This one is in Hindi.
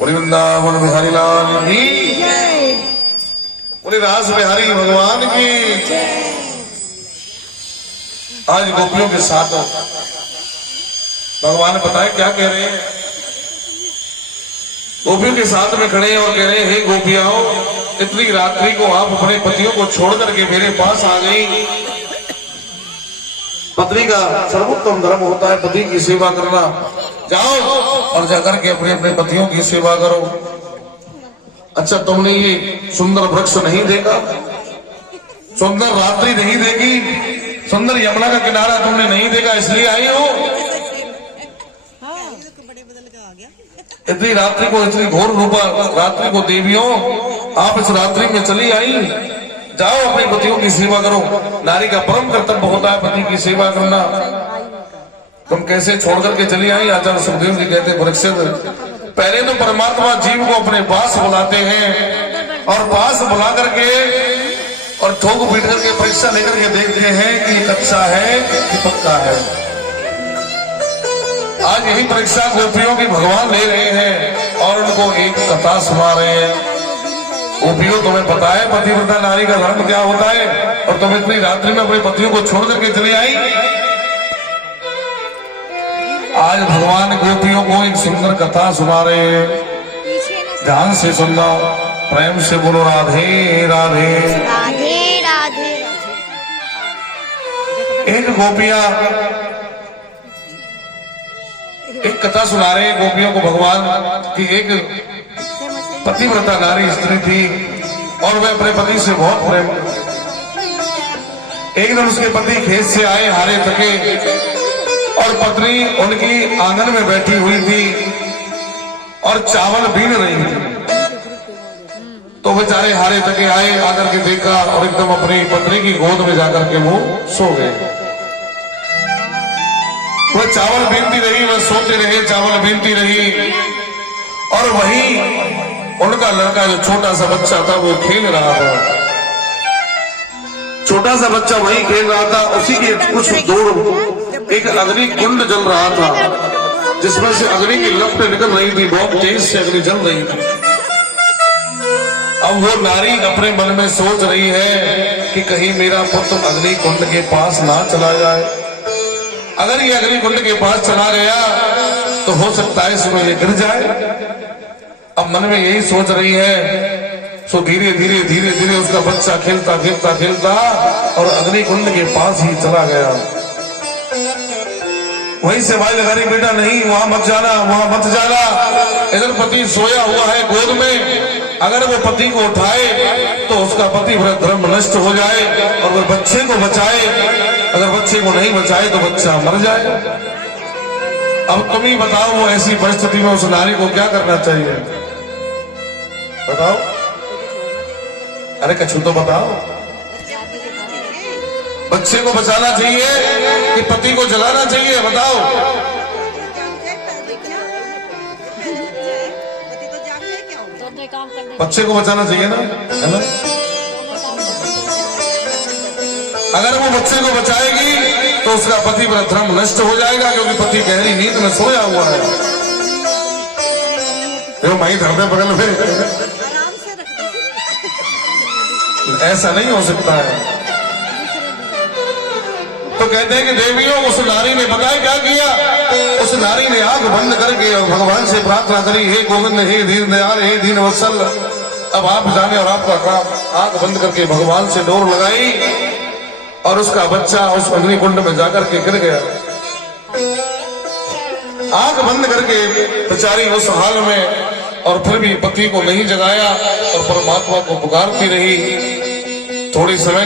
वृंदावन बिहारी लाल की बोले, रास बिहारी भगवान की। आज गोपियों के साथ भगवान बताए क्या कह रहे हैं। गोपियों के साथ में खड़े और कह रहे हैं, हे गोपियाओ, इतनी रात्रि को आप अपने पतियों को छोड़ करके मेरे पास आ गई। पत्नी का सर्वोत्तम धर्म होता है पति की सेवा करना। जाओ और जाकर के अपने अपने पतियों की सेवा करो। अच्छा, तुमने ये सुंदर वृक्ष नहीं देखा, सुंदर रात्रि नहीं देखी, सुंदर यमुना का किनारा तुमने नहीं देखा, इसलिए आई हो। इतनी रात्रि को, इतनी घोर रूपा रात्रि को देवियों, आप इस रात्रि में चली आई। जाओ अपने पतियों की सेवा करो। नारी का परम कर्तव्य होता है पति की सेवा करना। तुम कैसे छोड़ करके चली आई। आचार्य सुखदेव जी कहते, परीक्षित, पहले तो परमात्मा जीव को अपने पास बुलाते हैं और पास बुला करके और ठोक पीट करके परीक्षा लेकर के देखते हैं कि कच्चा है कि पक्का है। आज यही परीक्षा गोपियों की भगवान ले रहे हैं और उनको एक कथा सुना रहे हैं। गोपियों, तुम्हें पता है पतिव्रता नारी का धर्म क्या होता है, और तुम इतनी रात्रि में अपने पतियों को छोड़ करके चली आई। आज भगवान गोपियों को एक सुंदर कथा सुना रहे हैं। ध्यान से सुनना, प्रेम से बोलो राधे राधे राधे राधे। एक गोपियां एक कथा सुना रहे हैं गोपियों को भगवान की। एक पतिव्रता नारी स्त्री थी और वह अपने पति से बहुत प्रेम। एक दिन उसके पति खेत से आए हारे थके और पत्नी उनकी आंगन में बैठी हुई थी और चावल बीन रही थी। तो बेचारे हारे थके आए, आकर के देखा और एकदम अपनी पत्नी की गोद में जाकर के वो सो गए। वह चावल बीनती रही, वह सोते रहे, चावल बीनती रही और वही उनका लड़का जो छोटा सा बच्चा था वो खेल रहा था। छोटा सा बच्चा वही खेल रहा था। उसी के कुछ दूर एक अग्नि कुंड जल रहा था जिसमें से अग्नि की लपटें निकल रही थी, बहुत तेज से अग्नि जल रही थी। अब वो नारी अपने मन में सोच रही है कि कहीं मेरा पुत्र अग्नि कुंड के पास ना चला जाए। अगर ये अग्नि कुंड के पास चला गया तो हो सकता है इसमें ये गिर जाए। अब मन में यही सोच रही है। सो धीरे धीरे धीरे धीरे उसका बच्चा खेलता खेलता खेलता और अग्नि कुंड के पास ही चला गया। वहीं से भाई लगा रही, बेटा नहीं, वहां मत जाना, वहां मत जाना। इधर पति सोया हुआ है गोद में, अगर वो पति को उठाए तो उसका पति धर्म नष्ट हो जाए और वो बच्चे को बचाए। अगर बच्चे को नहीं बचाए तो बच्चा मर जाए। अब तुम ही बताओ, वो ऐसी परिस्थिति में उस नारी को क्या करना चाहिए, बताओ। अरे कछु तो बताओ। बच्चे को बचाना चाहिए कि पति को जलाना चाहिए, बताओ। बच्चे को बचाना चाहिए ना, है ना। अगर वो बच्चे को बचाएगी तो उसका पति पर धर्म नष्ट हो जाएगा, क्योंकि पति गहरी नींद में सोया हुआ है। देखो माई धर्म में पकड़ फिर ऐसा नहीं हो सकता है। तो कहते हैं कि देवियों, उस नारी ने बताया क्या किया। उस नारी ने आंख बंद करके भगवान से प्रार्थना करी, हे गोविंद, हे दीन दयाल, हे दीन वत्सल, अब आप जाने और आपका काम। आंख बंद करके भगवान से डोर लगाई और उसका बच्चा उस अग्नि कुंड में जाकर के गिर गया। आंख बंद करके बेचारी उस हाल में, और फिर भी पति को नहीं जगाया और परमात्मा को पुकारती रही। थोड़ी समय